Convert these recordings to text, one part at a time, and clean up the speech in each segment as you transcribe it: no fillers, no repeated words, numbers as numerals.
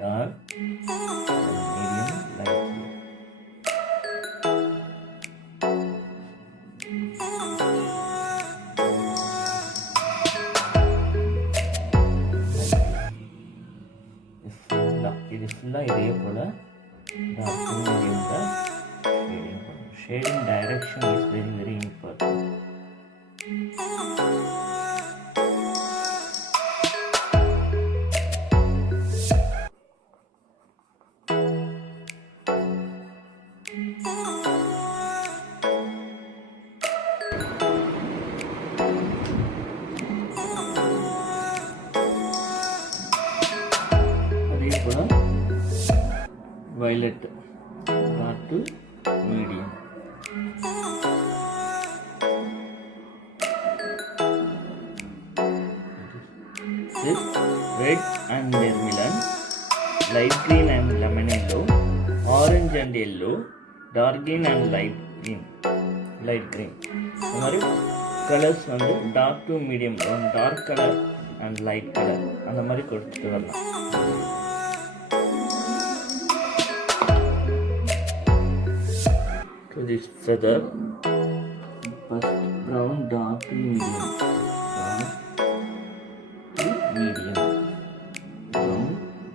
dark, medium, light blue. இது ஃபுல்லாக இதே போல் டார்க் மீடியமில் ஷேடிங் பண்ணணும். Shading direction is very very important. அதே போல் violet dark to medium. This red and vermilion, light green and lemon yellow, orange and yellow, dark green and light green. இந்த மாதிரி colours வந்து dark to medium, dark colour and light colour அந்த மாதிரி கொடுத்துட்டு வரலாம். To this feather, first brown dark to medium, brown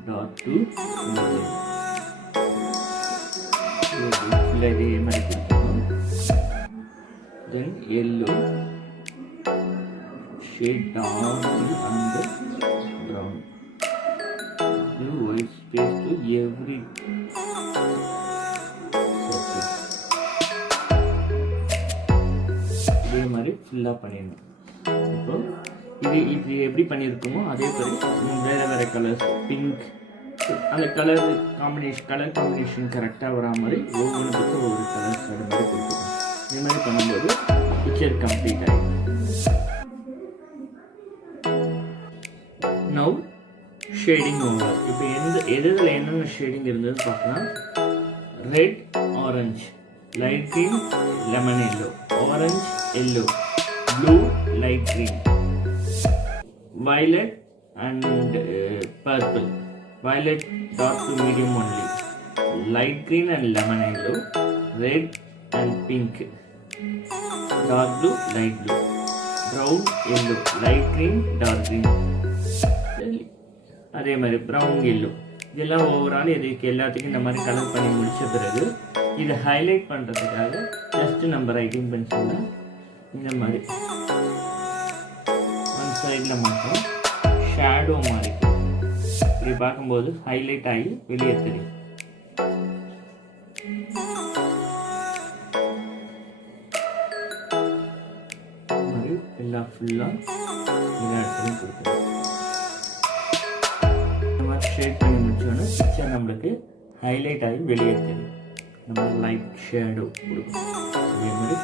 dark to medium. Then yellow shade dark and brown. Do white space to every surface. இதே மாதிரி ஃபுல்லாக பண்ணிடணும். இப்போ இது எப்படி பண்ணியிருக்கோமோ அதே மாதிரி வேறு வேறு கலர்ஸ், பிங்க், அந்த கலர் காம்பினேஷன் கரெக்டாக வரா மாதிரி ஒவ்வொன்றுக்கும் ஒவ்வொரு கலர்ஸ் அது மாதிரி கொடுத்துக்கணும். இது மாதிரி பண்ணும்போது பிக்சர் கம்ப்ளீட் ஆகிடும். Now shading over. இப்போ எதில் என்னென்ன ஷேடிங் இருந்தது பார்க்கலாம். Red, orange, light green, lemon yellow, orange, yellow, blue, light green, violet and purple. Violet dark to medium only, light green and lemon yellow, red and pink, dark blue, light blue, brown, yellow, light green, dark green. அதே மாதிரி brown, yellow, இதெல்லாம் ஓவரால் இதுக்கு எல்லாத்துக்கும் இந்த மாதிரி கலர் பண்ணி முடித்த பிறகு இதை ஹைலைட் பண்ணுறதுக்காக ஜஸ்ட்டு நம்ம ரைட்டிங் பென்சிலில் இந்த மாதிரி ஒன் சைடில் மட்டும் ஷேடோ மாதிரி இப்படி பார்க்கும்போது ஹைலைட் ஆகி வெளியே தெரியும். மாதிரி எல்லாம் ஃபுல்லாக எல்லா இடத்துலையும் கொடுக்கணும். இந்த மாதிரி ஷேட் பண்ணி முடிச்சோன்னா பிக்சர் நம்மளுக்கு ஹைலைட் ஆகி வெளியே தெரியும். நம்ம லைட் ஷேடோ கொடுக்கணும். அதே மாதிரி